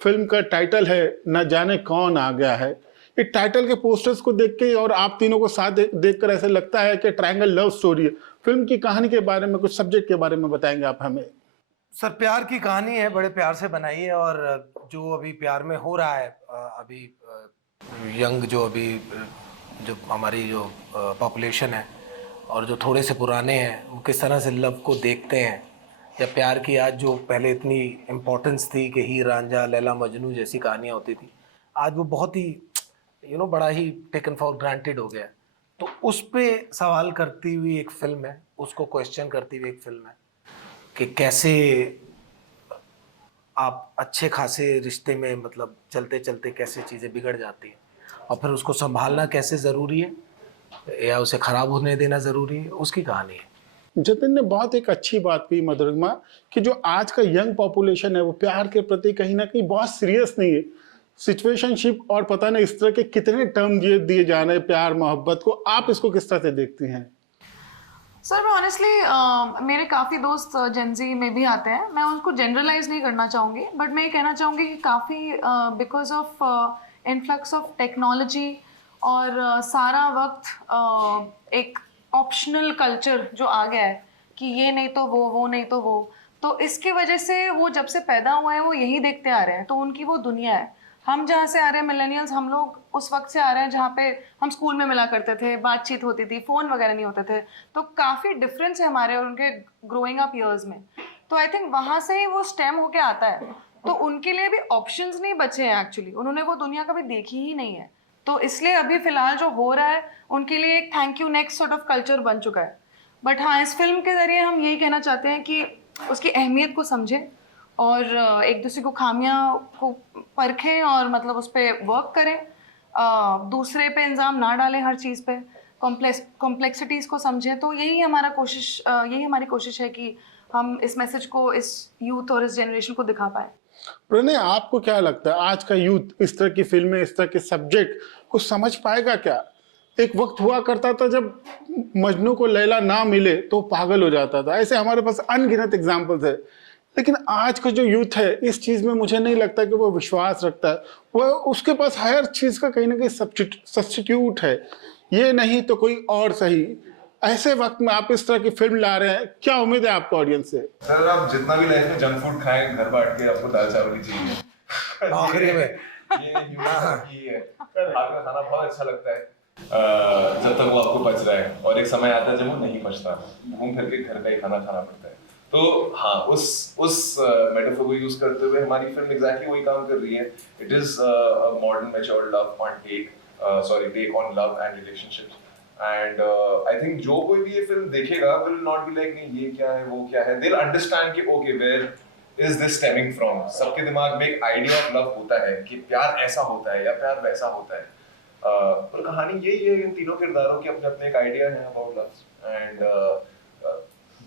Film का title है न जाने कौन आ गया है, ये टाइटल के पोस्टर्स को देख के और आप तीनों को साथ देखकर ऐसे लगता है कि ट्रायंगल लव स्टोरी है। फिल्म की कहानी के बारे में, कुछ सब्जेक्ट के बारे में बताएंगे आप हमें? सर, प्यार की कहानी है, बड़े प्यार से बनाई है। और जो अभी प्यार में हो रहा है, अभी यंग जो अभी जो हमारी जो पॉपुलेशन है और जो थोड़े से पुराने हैं, वो किस तरह से लव को देखते हैं, या प्यार की आज जो पहले इतनी इम्पोर्टेंस थी कि हीर रांझा लैला मजनू जैसी कहानियाँ होती थी, आज वो बहुत ही बड़ा ही टेकन फॉर ग्रांटेड हो गया है। तो उस पे सवाल करती हुई एक फिल्म है, उसको क्वेश्चन करती हुई एक फिल्म है कि कैसे आप अच्छे खासे रिश्ते में मतलब चलते चलते कैसे चीज़ें बिगड़ जाती हैं, और फिर उसको संभालना कैसे ज़रूरी है या उसे ख़राब होने देना ज़रूरी है, उसकी कहानी है। जतिन ने बहुत एक अच्छी बात की मधुरिमा, कि जो आज का यंग पॉपुलेशन है वो प्यार के प्रति कहीं ना कहीं बहुत सीरियस नहीं है। सिचुएशनशिप और पता नहीं इस तरह के कितने टर्म दिए दिए जा रहे हैं प्यार मोहब्बत को, आप इसको किस तरह से देखती हैं? सर मैं ऑनेस्टली मेरे काफ़ी दोस्त जेंजी में भी आते हैं, मैं उनको जनरलाइज नहीं करना चाहूँगी, बट मैं ये कहना चाहूँगी कि काफ़ी because of influx of technology और सारा वक्त एक ऑप्शनल कल्चर जो आ गया है कि ये नहीं तो वो नहीं तो वो, तो इसकी वजह से वो जब से पैदा हुए हैं वो यही देखते आ रहे हैं, तो उनकी वो दुनिया है। हम जहाँ से आ रहे हैं मिलेनियल्स, हम लोग उस वक्त से आ रहे हैं जहाँ पे हम स्कूल में मिला करते थे, बातचीत होती थी, फ़ोन वगैरह नहीं होते थे, तो काफ़ी डिफरेंस है हमारे और उनके ग्रोइंग अप ईयर्स में। तो आई थिंक वहाँ से ही वो स्टेम होके आता है, तो उनके लिए भी ऑप्शंस नहीं बचे हैं एक्चुअली, उन्होंने वो दुनिया कभी देखी ही नहीं है। तो इसलिए अभी फ़िलहाल जो हो रहा है उनके लिए एक thank you next sort of culture बन चुका है। बट हाँ, इस फिल्म के ज़रिए हम यही कहना चाहते हैं कि उसकी अहमियत को समझें और एक दूसरे को खामियां को परखें और मतलब उस पर वर्क करें, दूसरे पे इल्ज़ाम ना डालें हर चीज़ पे, कॉम्प्लेक्सिटीज़ को समझें। तो यही हमारी कोशिश है कि हम इस मैसेज को इस यूथ और इस जनरेशन को दिखा पाएँ। प्रणय, आपको क्या लगता है आज का यूथ इस तरह की फिल्में, इस तरह के सब्जेक्ट को समझ पाएगा क्या? एक वक्त हुआ करता था जब मजनू को लैला ना मिले तो पागल हो जाता था, ऐसे हमारे पास अनगिनत एग्जाम्पल्स है। लेकिन आज का जो यूथ है इस चीज में मुझे नहीं लगता कि वो विश्वास रखता है। वो उसके पास हर चीज का कहीं ना कहीं सब्स्टिट्यूट है, ये नहीं तो कोई और सही। ऐसे वक्त में आप इस तरह की फिल्म ला रहे हैं, क्या उम्मीद है आपको ऑडियंस से? सर, आप जितना भी लाइफ में जंक फूड खाएं, घर बैठ के आपको दाल चावल ही चाहिए आखिरी में ये ह्यूमन की है। बाहर का खाना बहुत अच्छा लगता है जब तक वो आपको पच रहा है, और एक समय आता है जब वो नहीं पचता, घूम फिर के घर का ही खाना खाना पड़ता है। तो हाँ, उस मेटाफोर को यूज करते हुए हमारी फिल्म एग्जैक्टली वही काम कर रही है। It is a modern mature love on take on love and relationships. And I think जो कोई भी ये फिल्म देखेगा विल नॉट बी लाइक नहीं ये क्या है वो क्या है, दे विल अंडरस्टैंड कि okay, where is this stemming from. सबके दिमाग में एक आइडिया ऑफ लव होता है कि प्यार ऐसा होता है या प्यार वैसा होता है, पर कहानी यही है, इन तीनों किरदारों के अपने अपने एक आइडिया है अबाउट लव। एंड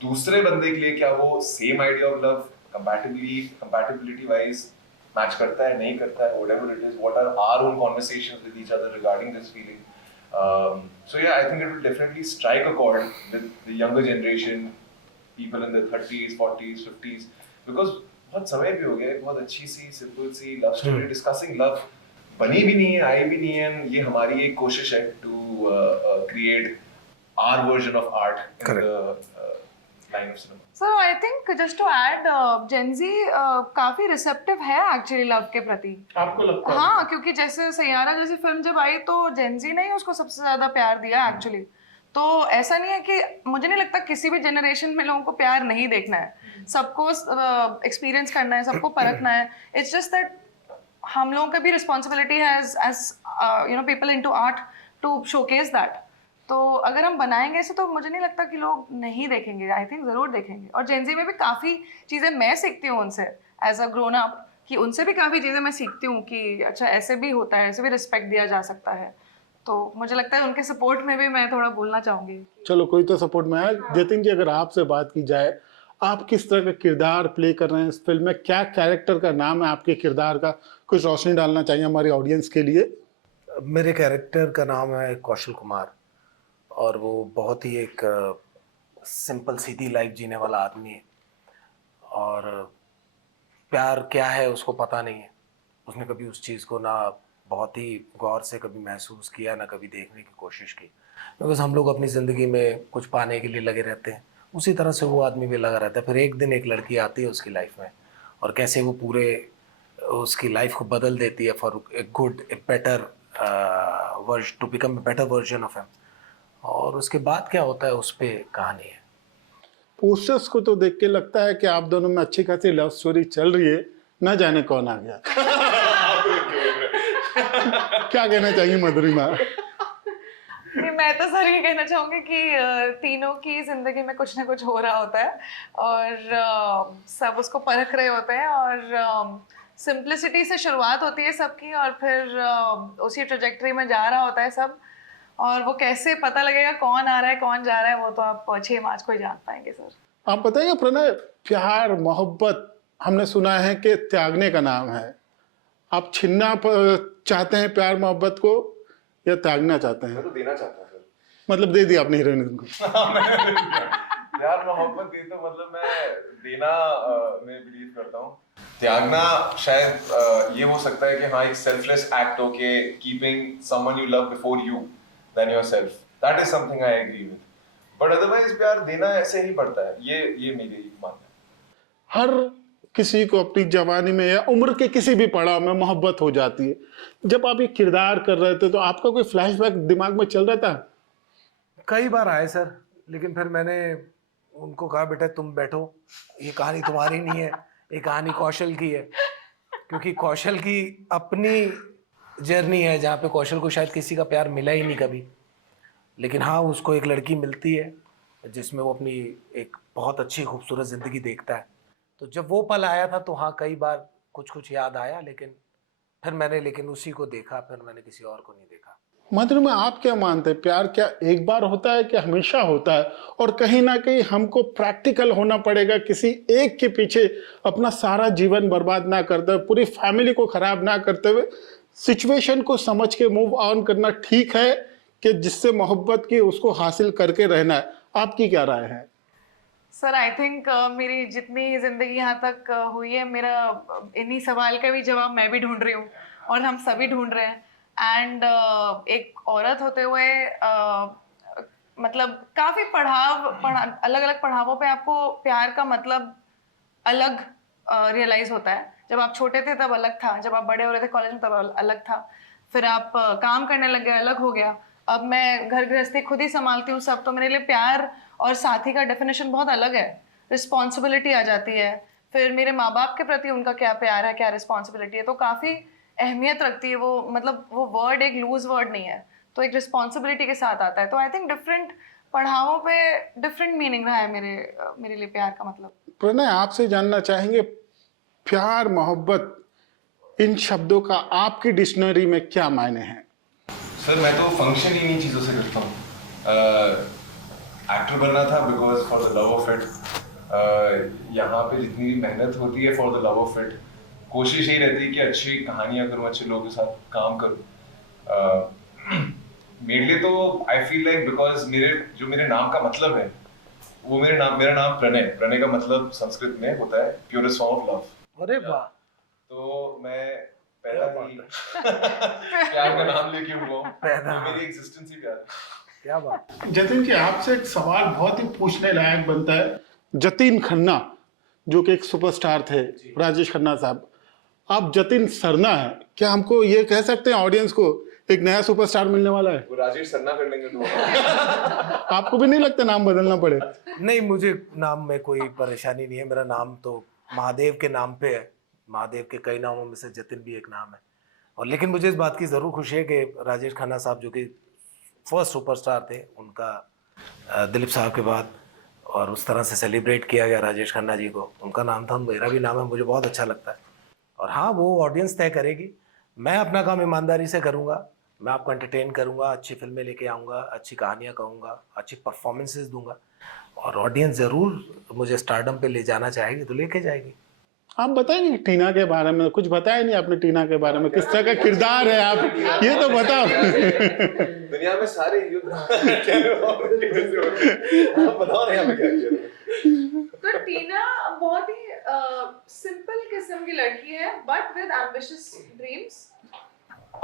दूसरे बंदे के लिए क्या वो same idea of love compatibility wise match करता है, नहीं करता है, whatever it is, what are our own conversations with each other regarding this feeling. So yeah, I think it will definitely strike a chord with the younger generation, people in their 30s, 40s, 50s, because बहुत समय भी हो गया है, बहुत अच्छी सी simple सी love story discussing love बनी भी नहीं है, आई भी नहीं है। ये हमारी एक कोशिश है to create our version of art in the line of cinema. Sir I think just to add, Gen Z काफ़ी रिसेप्टिव है एक्चुअली लव के प्रति। आपको लगता है? हाँ, क्योंकि जैसे सैयारा जैसी फिल्म जब आई तो जेंजी ने ही उसको सबसे ज़्यादा प्यार दिया एक्चुअली। तो ऐसा नहीं है कि, मुझे नहीं लगता किसी भी जनरेशन में लोगों को प्यार नहीं देखना है, सबको एक्सपीरियंस करना है, सबको परखना है। इट्स जस्ट दैट हम लोगों का भी रिस्पॉन्सिबिलिटी है as people into art to showcase that. तो अगर हम बनाएंगे इसे तो मुझे नहीं लगता कि लोग नहीं देखेंगे, आई थिंक ज़रूर देखेंगे। और जेंजी में भी काफ़ी चीज़ें मैं सीखती हूँ उनसे एज अ ग्रोन अप, कि उनसे भी काफ़ी चीज़ें मैं सीखती हूँ कि अच्छा ऐसे भी होता है, ऐसे भी रिस्पेक्ट दिया जा सकता है। तो मुझे लगता है उनके सपोर्ट में भी मैं थोड़ा बोलना चाहूँगी। चलो, कोई तो सपोर्ट में है। जतिन जी, अगर आपसे बात की जाए, आप किस तरह का किरदार प्ले कर रहे हैं इस फिल्म में? क्या कैरेक्टर का नाम है आपके किरदार का? कुछ रोशनी डालना चाहिए हमारी ऑडियंस के लिए। मेरे कैरेक्टर का नाम है कौशल कुमार, और वो बहुत ही एक सिंपल सीधी लाइफ जीने वाला आदमी है, और प्यार क्या है उसको पता नहीं है, उसने कभी उस चीज़ को ना बहुत ही गौर से कभी महसूस किया, ना कभी देखने की कोशिश की। बिकॉज हम लोग अपनी ज़िंदगी में कुछ पाने के लिए लगे रहते हैं, उसी तरह से वो आदमी भी लगा रहता है। फिर एक दिन एक लड़की आती है उसकी लाइफ में, और कैसे वो पूरे उसकी लाइफ को बदल देती है for a good, a better to become a better version of him. और उसके बाद क्या होता है, उस पर कहानी है। पोस्टर्स को तो देख के लगता है कि आप दोनों में अच्छी खासी लव स्टोरी चल रही है, ना जाने कौन आ गया। क्या कहना चाहिए मधुरिमा? नहीं, मैं तो सर ये कहना चाहूंगी कि तीनों की जिंदगी में कुछ ना कुछ हो रहा होता है और सब उसको परख रहे होते हैं, और सिंप्लिसिटी से शुरुआत होती है सबकी, और फिर उसी ट्रेजेक्टरी में जा रहा होता है सब। और वो कैसे पता लगेगा कौन आ रहा है कौन जा रहा है, वो तो आप 6 मार्च को ही जान पाएंगे सर। आप बताइए प्रणय, प्यार मोहब्बत हमने सुना है कि त्यागने का नाम है। आप छीनना चाहते हैं प्यार मोहब्बत को या त्यागना चाहते हैं? मैं तो देना चाहता हूँ सर। मतलब दे दिया अपनी हीरोइन को। प्यार मोहब्बत दे तो मतलब मैं देना मैं बिलीव करता हूँ। त्यागना शायद ये हो सकता है कि हाँ, एक सेल्फलेस एक्ट हो के keeping someone you love before you then yourself, that is something I agree with. But otherwise प्यार देना ऐसे ही पड़ता है, ये मेरी मानना है। हर किसी को अपनी जवानी में या उम्र के किसी भी पड़ाव में मोहब्बत हो जाती है। जब आप ये किरदार कर रहे थे तो आपका कोई फ्लैशबैक दिमाग में चल रहा था? कई बार आए सर, लेकिन फिर मैंने उनको कहा बेटा तुम बैठो, ये कहानी तुम्हारी नहीं है, ये कहानी कौशल की है। क्योंकि कौशल की अपनी जर्नी है जहाँ पे कौशल को शायद किसी का प्यार मिला ही नहीं कभी, लेकिन हाँ उसको एक लड़की मिलती है जिसमें वो अपनी एक बहुत अच्छी खूबसूरत ज़िंदगी देखता है। तो जब वो पल आया था तो हाँ कई बार कुछ याद आया, लेकिन उसी को देखा, फिर मैंने किसी और को नहीं देखा। मधुरिमा, आप क्या मानते हैं, प्यार क्या एक बार होता है कि हमेशा होता है? और कहीं ना कहीं हमको प्रैक्टिकल होना पड़ेगा, किसी एक के पीछे अपना सारा जीवन बर्बाद ना करते हुए, पूरी फैमिली को खराब ना करते हुए, सिचुएशन को समझ के मूव ऑन करना ठीक है कि जिससे मोहब्बत की उसको हासिल करके रहना है? आपकी क्या राय है? सर आई थिंक मेरी जितनी जिंदगी यहाँ तक हुई है, मेरा इन्हीं सवाल का भी जवाब मैं भी ढूंढ रही हूँ और हम सभी ढूंढ रहे हैं। एंड एक औरत होते हुए मतलब काफी अलग अलग पड़ावों पे आपको प्यार का मतलब अलग रियलाइज होता है। जब आप छोटे थे तब अलग था, जब आप बड़े हो रहे थे कॉलेज में तब अलग था, फिर आप काम करने लग गए अलग हो गया। अब मैं घर गृहस्थी खुद ही संभालती हूँ सब, तो मेरे लिए प्यार और साथी का डेफिनेशन बहुत अलग है। रिस्पॉन्सिबिलिटी आ जाती है, फिर मेरे माँ बाप के प्रति उनका क्या प्यार है, क्या रिस्पॉन्सिबिलिटी है, तो काफ़ी अहमियत रखती है वो। मतलब वो वर्ड एक लूज वर्ड नहीं है, तो एक रिस्पॉन्सिबिलिटी के साथ आता है। तो आई थिंक डिफरेंट पढ़ावों पे डिफरेंट मीनिंग रहा है मेरे लिए प्यार का मतलब। प्रणय, आपसे जानना चाहेंगे प्यार मोहब्बत इन शब्दों का आपकी डिक्शनरी में क्या मायने हैं? सर मैं तो फंक्शन ही इन्हीं चीज़ों से करता हूँ। एक्टर बनना था because for the love of it. यहाँ पे जितनी भी मेहनत होती है for the love of it, कोशिश यही रहती है कि अच्छी कहानियाँ करूँ, अच्छे लोगों के साथ काम करूँ। मेरे लिए तो आई फील लाइक बिकॉज मेरे नाम का मतलब है वो मेरा नाम प्रणय का मतलब संस्कृत में होता है प्योरेस्ट फॉर्म ऑफ लव। अरे वाह! तो मैं पैदा ही प्यार का नाम लेके हुआ हूँ, तो मेरी एग्जिस्टेंस ही प्यार है। क्या बात! जतिन जी, आपसे एक सवाल बहुत ही पूछने लायक बनता है। जतिन खन्ना जो कि एक सुपरस्टार थे, राजेश खन्ना साहब, आप जतिन सरना है, क्या हमको ये कह सकते हैं ऑडियंस को एक नया सुपरस्टार मिलने वाला है? वो राजेश सरना कर लेंगे तो आपको भी नहीं लगता नाम बदलना पड़े? नहीं, मुझे नाम में कोई परेशानी नहीं है। मेरा नाम तो महादेव के नाम पे है, महादेव के कई नामों में से जतिन भी एक नाम है। और लेकिन मुझे इस बात की ज़रूर खुशी है कि राजेश खन्ना साहब जो कि फर्स्ट सुपरस्टार थे, उनका दिलीप साहब के बाद और उस तरह से सेलिब्रेट किया गया राजेश खन्ना जी को। उनका नाम था, मेरा भी नाम है, मुझे बहुत अच्छा लगता है। और हाँ, वो ऑडियंस तय करेगी। मैं अपना काम ईमानदारी से करूँगा, मैं आपको एंटरटेन करूँगा, अच्छी फिल्में लेके आऊँगा, अच्छी कहानियाँ कहूँगा, अच्छी परफॉर्मेंसेस दूंगा, और ऑडियंस ज़रूर मुझे स्टारडम पे ले जाना चाहेगी तो लेके जाएगी। आप बताएंगे टीना के बारे में? कुछ बताया नहीं आपने टीना के बारे में, किस तरह का किरदार है आप, ये तो बताओ। दुनिया में सारे युद्ध बताओ ना यहाँ पे क्या किया। तो टीना बहुत ही सिंपल किस्म की लड़की है बट विद एम्बिशियस ड्रीम्स,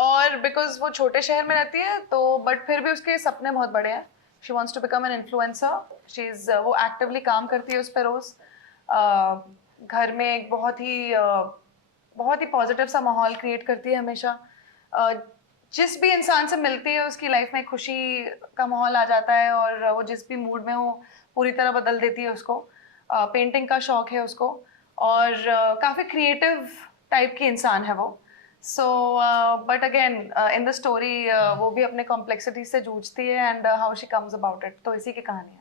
और बिकॉज वो छोटे शहर में रहती है तो बट फिर भी उसके सपने बहुत बड़े हैं. She wants to become an influencer. वो एक्टिवली काम करती है उस पर रोज. घर में एक बहुत ही पॉजिटिव सा माहौल क्रिएट करती है हमेशा. जिस भी इंसान से मिलती है उसकी लाइफ में खुशी का माहौल आ जाता है और वो जिस भी मूड में हो पूरी तरह बदल देती है उसको. पेंटिंग का शौक है उसको और काफ़ी क्रिएटिव टाइप की इंसान है वो. So but again in the story वो भी अपने कॉम्प्लेक्सिटी से जूझती है and how she comes about it. तो इसी की कहानी है.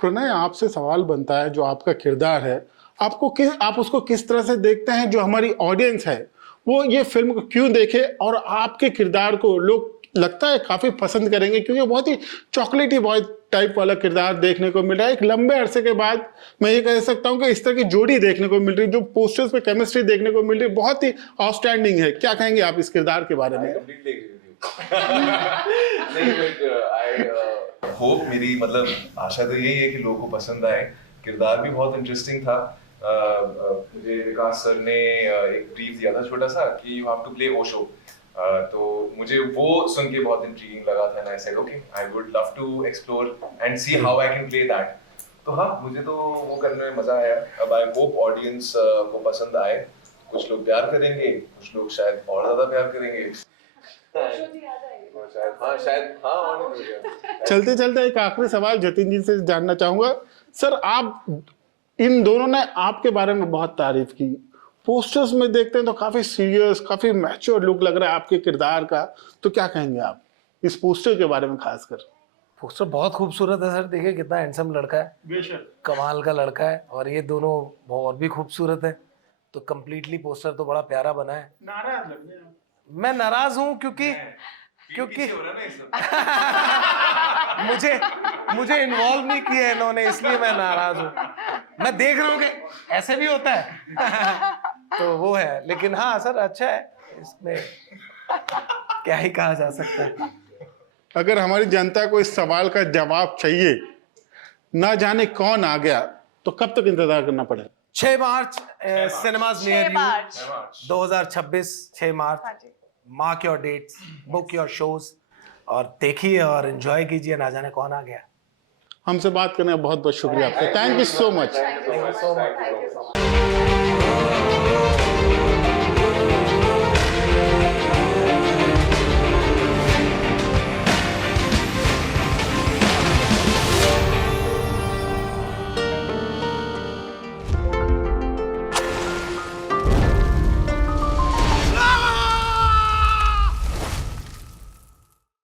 प्रणय, आपसे सवाल बनता है, जो आपका किरदार है आप उसको किस तरह से देखते हैं? जो हमारी ऑडियंस है वो ये फिल्म को क्यों देखे और आपके किरदार को लोग लगता है काफी पसंद करेंगे, क्योंकि बहुत ही चॉकलेटी बॉय टाइप वाला किरदार देखने को मिल रहा है. एक लंबे अरसे के बाद मैं ये कह सकता हूँ कि इस तरह की जोड़ी देखने को मिल रही है, जो पोस्टर्स पे केमिस्ट्री देखने को मिल रही है, बहुत ही आउटस्टैंडिंग है. क्या कहेंगे आप इस किरदार के बारे में? completely agree with you. नहीं, like I hope, मेरी मतलब आशा तो यही है कि लोगों को पसंद आए. किरदार भी बहुत इंटरेस्टिंग था. मुझे विकास सर ने एक ब्रीफ दिया था छोटा सा कि you have to play Osho. तो मुझे वो सुन के बहुत इंट्रीगिंग लगा था. I said okay, I would love to explore and see how I can play that. तो हाँ, मुझे तो वो करने में मजा आया. अब आई होप ऑडियंस को पसंद आए. कुछ लोग प्यार करेंगे, कुछ लोग शायद और ज्यादा प्यार करेंगे. चलते चलते एक आखिरी सवाल जतिन जी से जानना चाहूंगा. सर, आप इन दोनों ने आपके बारे में बहुत तारीफ की. पोस्टर्स में देखते हैं तो काफी सीरियस, काफी मैच्योर लुक लग रहा है आपके किरदार का. तो क्या कहेंगे आप इस पोस्टर के बारे में? खासकर पोस्टर बहुत खूबसूरत है सर. देखिए कितना हैंडसम लड़का है, कमाल का लड़का है. और ये दोनों और भी खूबसूरत है. तो कंप्लीटली पोस्टर तो बड़ा प्यारा बना है. नाराज लग रहे हैं? मैं नाराज हूँ क्योंकि मुझे इन्वॉल्व नहीं किया इन्होंने, इसलिए मैं नाराज हूँ. मैं देख रहा हूँ कि ऐसे भी होता है. तो वो है. लेकिन हाँ सर, अच्छा है. इसमें क्या ही कहा जा सकता है. अगर हमारी जनता को इस सवाल का जवाब चाहिए, ना जाने कौन आ गया, तो कब तक इंतजार करना पड़ेगा? 6 March cinemas near you. 2026 6 March. हाँ जी. Mark your dates, book your shows और देखिए और एंजॉय कीजिए. ना जाने कौन आ गया. हमसे बात करने का बहुत बहुत शुक्रिया आपका. Thank you so much. Thank you so much.